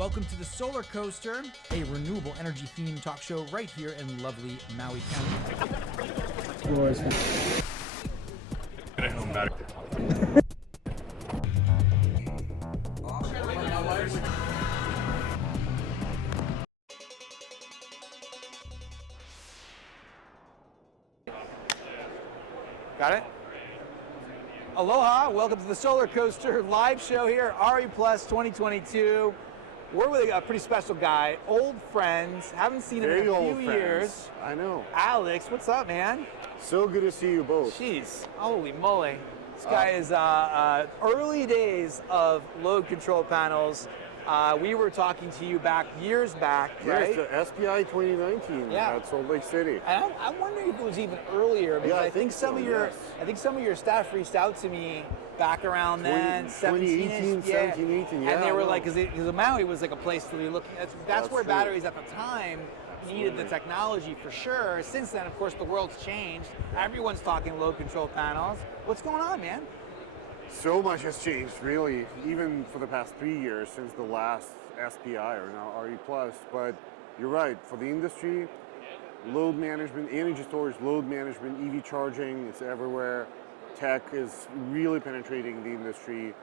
Welcome to the Solar Coaster, a renewable energy themed talk show right here in lovely Maui County. Got it? Aloha, welcome to the Solar Coaster live show here, RE Plus 2022. We're with a pretty special guy, old friends, haven't seen him in a few years. I know. Alex, what's up, man? So good to see you both. Jeez, holy moly. This guy is early days of load control panels. We were talking to you back years back, right? Yes, the SPI 2019 at Salt Lake City. And I wonder if it was even earlier, because I think some of your staff reached out to me back around then, 2018, 17, 18, and they were like, because Maui was like a place to be looking. That's where batteries at the time needed the technology for sure. Since then, of course, the world's changed. Everyone's talking load control panels. What's going on, man? So much has changed, really, even for the past 3 years since the last SPI, or now RE Plus. But you're right, for the industry, load management, energy storage, load management, EV charging, it's everywhere. Tech is really penetrating the industry.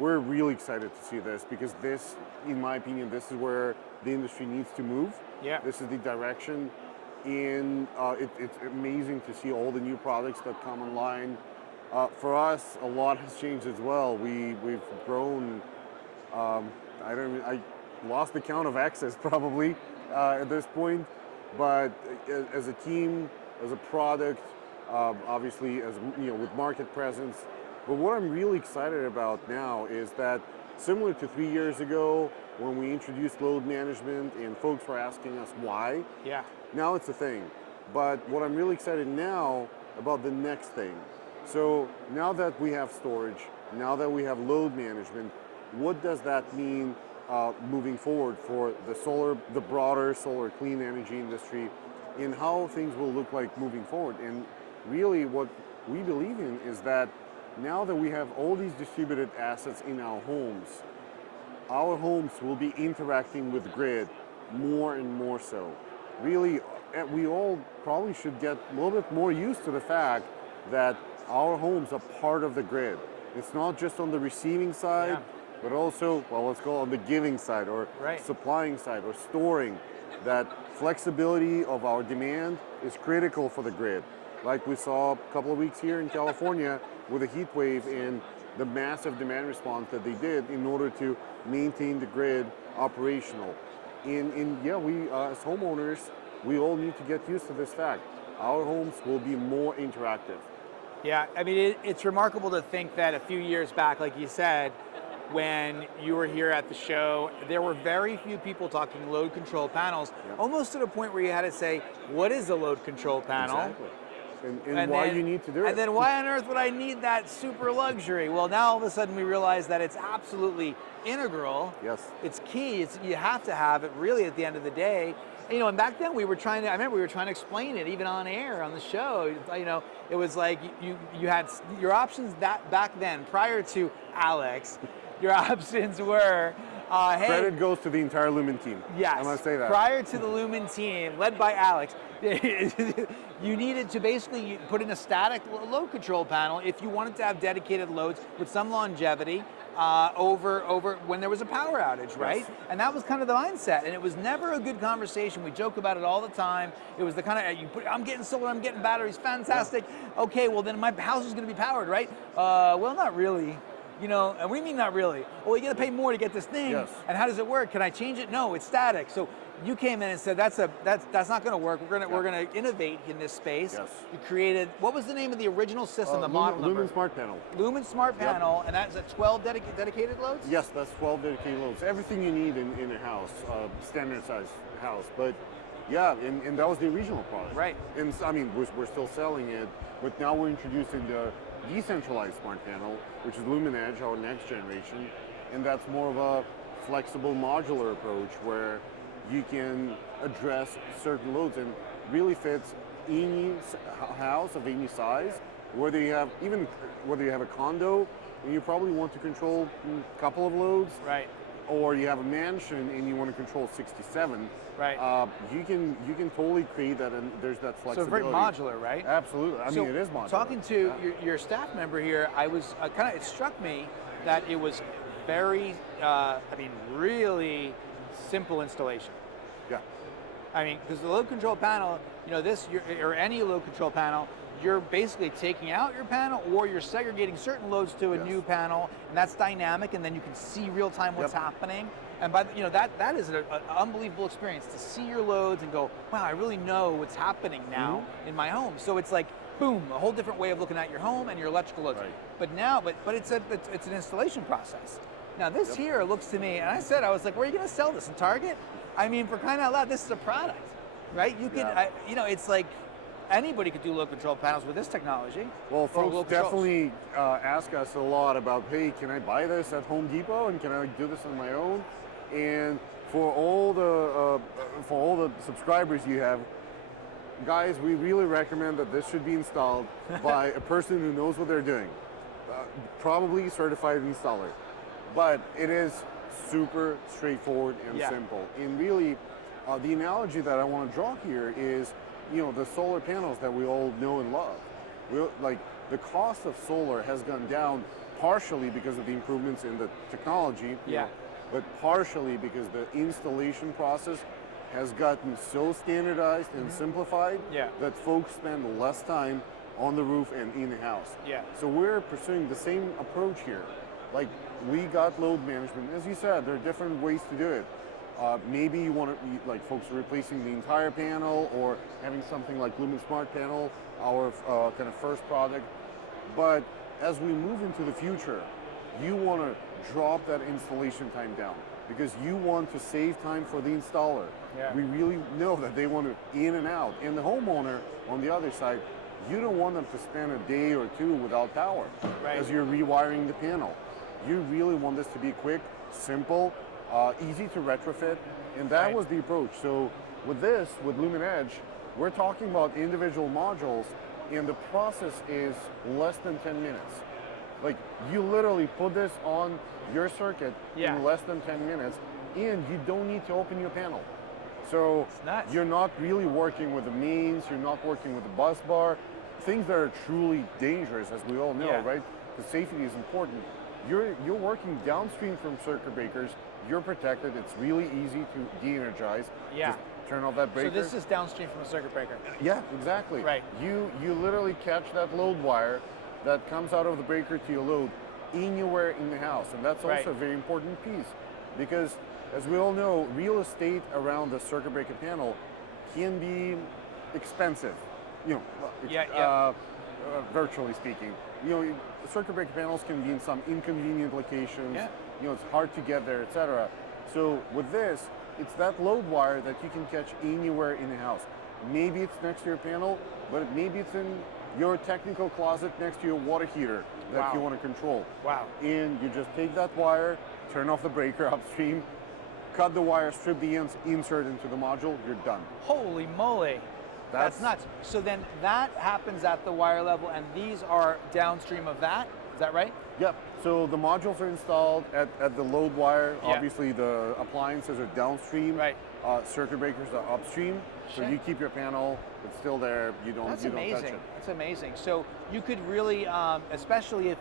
We're really excited to see this, because this, in my opinion, this is where the industry needs to move. Yeah. This is the direction. And it's amazing to see all the new products that come online. For us, a lot has changed as well. We've grown. I lost the count of X's probably at this point, but as a team, as a product, obviously as with market presence. But what I'm really excited about now is that, similar to 3 years ago when we introduced load management and folks were asking us why. Yeah. Now it's a thing. But what I'm really excited now about the next thing. So now that we have storage, now that we have load management, what does that mean moving forward for the broader solar clean energy industry, and how things will look like moving forward? And really what we believe in is that now that we have all these distributed assets in our homes will be interacting with the grid more and more so. Really, we all probably should get a little bit more used to the fact that our homes are part of the grid. It's not just on the receiving side, but also, well, let's go on the giving side, or supplying side, or storing. That flexibility of our demand is critical for the grid. Like we saw a couple of weeks here in California with a heat wave and the massive demand response that they did in order to maintain the grid operational. And yeah, we as homeowners, we all need to get used to this fact. Our homes will be more interactive. Yeah, I mean, it's remarkable to think that a few years back, like you said, when you were here at the show, there were very few people talking load control panels, almost to the point where you had to say, what is a load control panel? Exactly. And why you need to do it. And then why on earth would I need that super luxury? Well, now all of a sudden we realize that it's absolutely integral. Yes. It's key. You have to have it really at the end of the day. And back then I remember we were trying to explain it even on air on the show. It was like you had your options back then, prior to Alex, your options were, hey. Credit goes to the entire Lumin team. Yes. I must say that. Prior to the Lumin team, led by Alex, you needed to basically put in a static load control panel if you wanted to have dedicated loads with some longevity over when there was a power outage, right? Yes. And that was kind of the mindset, and it was never a good conversation. We joke about it all the time. It was the kind of, I'm getting solar, I'm getting batteries, fantastic. Yeah. Okay, well then my house is going to be powered, right? Well, not really. And we mean not really. Well, you got to pay more to get this thing. Yes. And how does it work? Can I change it? No, it's static. So you came in and said that's not going to work. We're going to innovate in this space. Yes. You created, what was the name of the original system? The model number? Lumin Smart Panel. Lumin Smart Panel, and that's 12 dedicated loads. Yes, that's 12 dedicated loads. Everything you need in a house, standard size house. But yeah, and that was the original product. Right. And I mean, we're still selling it, but now we're introducing the decentralized smart panel, which is Lumin Edge, our next generation, and that's more of a flexible modular approach where you can address certain loads and really fits any house of any size, whether you have a condo and you probably want to control a couple of loads. Right. or you have a mansion and you want to control 67, Right. you can totally create that, and there's that So flexibility. very modular, right? Absolutely. I So mean, it is modular. talking to your staff member here, I was it struck me that it was very, really simple installation. Yeah. I mean, because the load control panel, or any load control panel, you're basically taking out your panel, or you're segregating certain loads to a Yes. new panel, and that's dynamic, and then you can see real time what's Yep. happening. And that is an unbelievable experience to see your loads and go, wow, I really know what's happening now in my home. So it's like, boom, a whole different way of looking at your home and your electrical loads. Right. But it's an installation process. Now this here looks to me, and I was like, where are you going to sell this in Target? I mean, for crying out loud, this is a product, right? You could, Yeah. it's like anybody could do load control panels with this technology. Well, Or load folks controls. definitely ask us a lot about, hey, can I buy this at Home Depot, and can I do this on my own? And for all the subscribers you have, guys, we really recommend that this should be installed by a person who knows what they're doing, probably certified installer. But it is super straightforward and simple. And really, the analogy that I want to draw here is, the solar panels that we all know and love. The cost of solar has gone down partially because of the improvements in the technology, but partially because the installation process has gotten so standardized and simplified that folks spend less time on the roof and in the house. Yeah. So we're pursuing the same approach here. Like, we got load management. As you said, there are different ways to do it. Maybe you want to, like, folks are replacing the entire panel, or having something like Lumin Smart Panel, our kind of first product. But as we move into the future, you want to drop that installation time down, because you want to save time for the installer. Yeah. We really know that they want to in and out. And the homeowner, on the other side, you don't want them to spend a day or two without power as you're rewiring the panel. You really want this to be quick, simple, easy to retrofit, and that was the approach. So with Lumin Edge, we're talking about individual modules, and the process is less than 10 minutes. Like, you literally put this on your circuit in less than 10 minutes, and you don't need to open your panel. So you're not really working with the mains, you're not working with the bus bar, things that are truly dangerous, as we all know, right? Because safety is important. You're working downstream from circuit breakers, you're protected, it's really easy to de-energize. Just turn off that breaker. So this is downstream from a circuit breaker. Yeah, exactly. Right. You literally catch that load wire that comes out of the breaker to your load anywhere in the house, and that's also a very important piece, because as we all know, real estate around the circuit breaker panel can be expensive, virtually speaking. Circuit breaker panels can be in some inconvenient locations. It's hard to get there, etc. So with this, it's that load wire that you can catch anywhere in the house. Maybe it's next to your panel, but maybe it's in your technical closet next to your water heater that you want to control. And you just take that wire, turn off the breaker upstream, cut the wire, strip the ends, insert into the module, you're done. Holy moly. That's nuts. So then that happens at the wire level, and these are downstream of that. Is that right? Yep. So the modules are installed at the load wire. Obviously, the appliances are downstream. Circuit breakers are upstream. So you keep your panel, it's still there. You don't touch it. That's amazing. So you could really, especially if,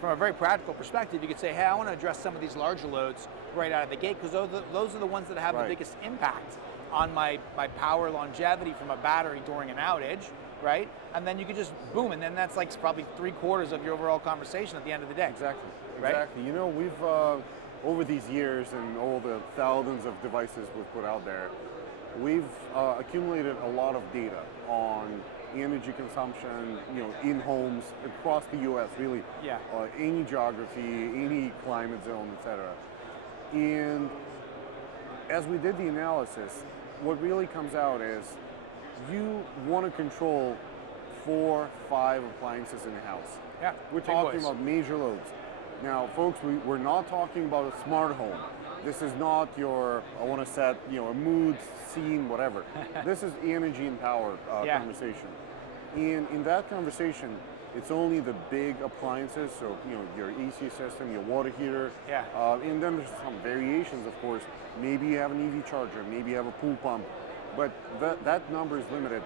from a very practical perspective, you could say, hey, I want to address some of these larger loads right out of the gate, because those are the ones that have the biggest impact on my power longevity from a battery during an outage, right? And then you could just boom, and then that's like probably 3/4 of your overall conversation at the end of the day. Exactly. Right? Exactly. We've over these years and all the thousands of devices we've put out there, we've accumulated a lot of data on energy consumption, in homes across the U.S. Really, any geography, any climate zone, etc. And as we did the analysis, what really comes out is you want to control 4, 5 appliances in the house. We're talking about major loads. Now, folks, we're not talking about a smart home. This is not your, I want to set, a mood, scene, whatever. This is energy and power conversation. And in that conversation, It's only the big appliances, so your AC system, your water heater, Yeah. and then there's some variations, of course. Maybe you have an EV charger, maybe you have a pool pump, but that number is limited.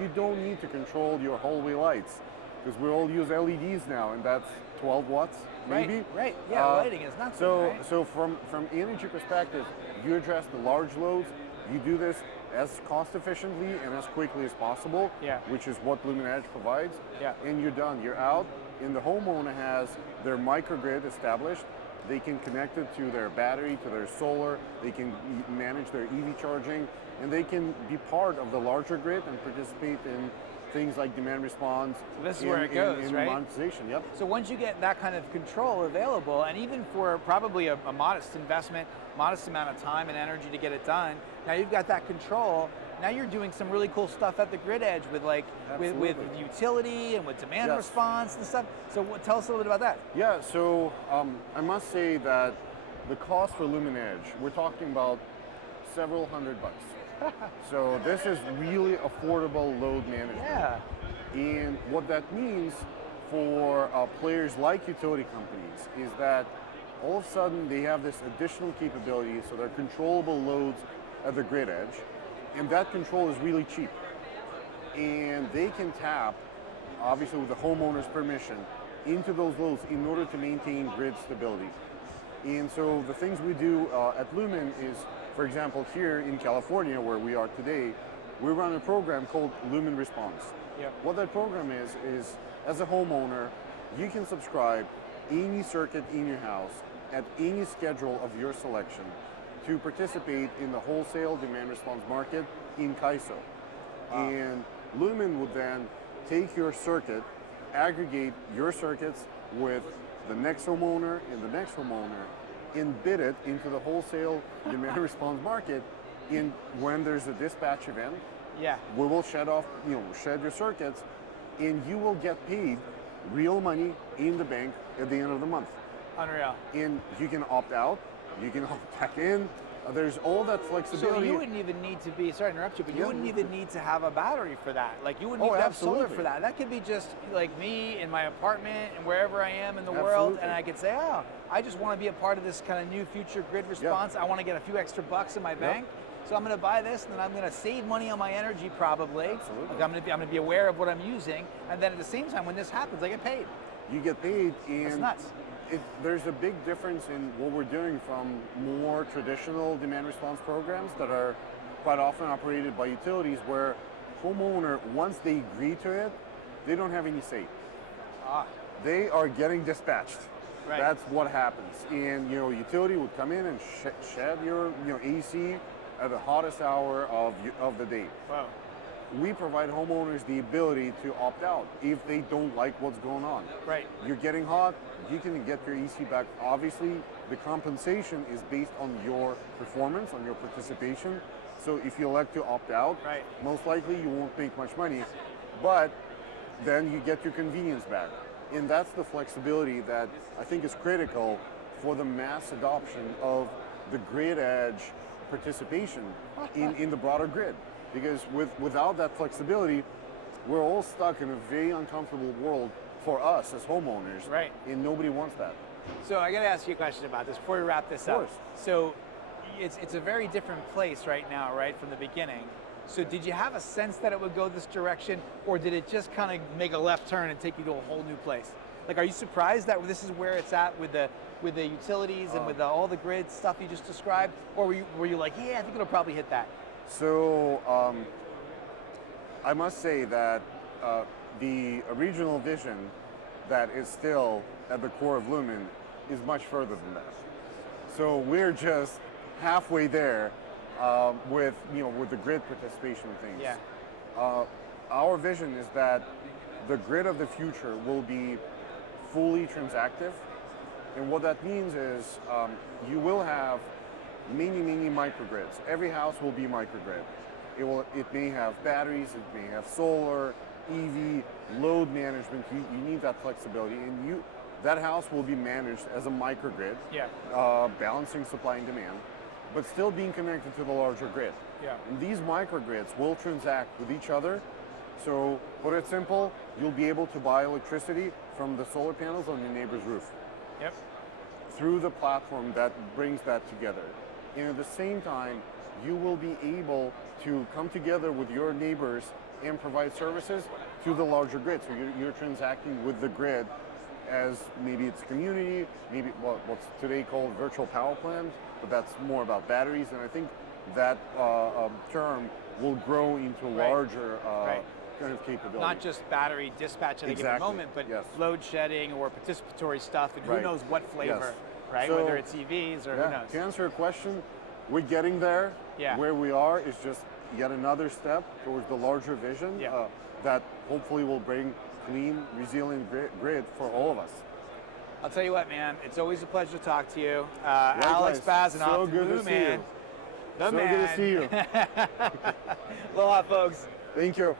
You don't need to control your hallway lights because we all use LEDs now, and that's 12 watts, maybe. Right. Yeah, lighting is nothing, So, right? so from energy perspective, you address the large loads. You do this as cost efficiently and as quickly as possible, Yeah. which is what Lumin Edge provides. Yeah. And you're done. You're out. And the homeowner has their microgrid established. They can connect it to their battery, to their solar. They can manage their EV charging, and they can be part of the larger grid and participate in things like demand response. So this is where it goes, in right? monetization. Yep. So once you get that kind of control available, and even for probably a modest investment, modest amount of time and energy to get it done, now you've got that control. Now you're doing some really cool stuff at the grid edge with with utility and with demand Yes. response and stuff. So tell us a little bit about that. Yeah, so I must say that the cost for Lumin Edge, we're talking about several $100. So this is really affordable load management. Yeah. And what that means for players like utility companies is that all of a sudden they have this additional capability, so they're controllable loads at the grid edge, and that control is really cheap. And they can tap, obviously with the homeowner's permission, into those loads in order to maintain grid stability. And so the things we do at Lumin is, for example, here in California, where we are today, we run a program called Lumin Response. Yep. What that program is as a homeowner, you can subscribe any circuit in your house at any schedule of your selection to participate in the wholesale demand response market in CAISO. Wow. And Lumin would then take your circuit, aggregate your circuits with the next homeowner and the next homeowner, and bid it into the wholesale demand response market. And when there's a dispatch event, Yeah. we will shed your circuits, and you will get paid real money in the bank at the end of the month. Unreal. And you can opt out, you can opt back in. There's all that So flexibility. you wouldn't even need to be, sorry to interrupt you, but you Yeah. wouldn't even need to have a battery for that. Like you wouldn't Oh, need to have solar absolutely. for that. That could be just like me in my apartment and wherever I am in the world, Absolutely. and I could say, oh, I just want to be a part of this kind of new future grid response. I want to get a few extra bucks in my bank. So I'm going to buy this, and then I'm going to save money on my energy probably. Absolutely. Like I'm going to be aware of what I'm using, and then at the same time, when this happens, I get paid. You get paid, and That's nuts. there's a big difference in what we're doing from more traditional demand response programs that are quite often operated by utilities, where homeowner, once they agree to it, they don't have any say. Ah, They are getting dispatched. Right. That's what happens. And utility would come in and shed your AC at the hottest hour of the day. wow. We provide homeowners the ability to opt out if they don't like what's going on. Right. You're getting hot, you can get your AC back. Obviously, the compensation is based on your performance, on your participation. So if you elect to opt out, Right. most likely you won't make much money, but then you get your convenience back. And that's the flexibility that I think is critical for the mass adoption of the grid edge participation in the broader grid. Because without that flexibility, we're all stuck in a very uncomfortable world for us as homeowners. Right. And nobody wants that. So I got to ask you a question about this before we wrap this up. course. So it's a very different place right now, right, from the beginning. So did you have a sense that it would go this direction, or did it just kind of make a left turn and take you to a whole new place? Like, are you surprised that this is where it's at with the utilities and with all the grid stuff you just described, or were you like, yeah, I think it'll probably hit that? So I must say that the original vision that is still at the core of Lumin is much further than that. So we're just halfway there with the grid participation things. Yeah. Our vision is that the grid of the future will be fully transactive, and what that means is you will have many microgrids. Every house will be microgrid. It may have batteries, it may have solar, EV, load management. You need that flexibility, and that house will be managed as a microgrid, Yeah. balancing supply and demand, but still being connected to the larger grid. Yeah. And these microgrids will transact with each other So put it simple, you'll be able to buy electricity from the solar panels on your neighbor's roof Yep. through the platform that brings that together. And at the same time, you will be able to come together with your neighbors and provide services to the larger grid. So you're transacting with the grid as maybe it's community, maybe what's today called virtual power plant, but that's more about batteries. And I think that term will grow into Right. larger Right. kind of capability. Not just battery dispatch at a given Exactly. moment, but Yes. load shedding or participatory stuff, and who Right. knows what flavor, Yes. right? So, Whether it's EVs or who knows. To answer your question, we're getting there. Yeah. Where we are is just yet another step towards the larger vision Yeah. that hopefully will bring clean, resilient grid for all of us. I'll tell you what, man, it's always a pleasure to talk to you. Alex Bazanoff, So good to see Lumin, you. the So man. good to see you. Aloha, folks. Thank you.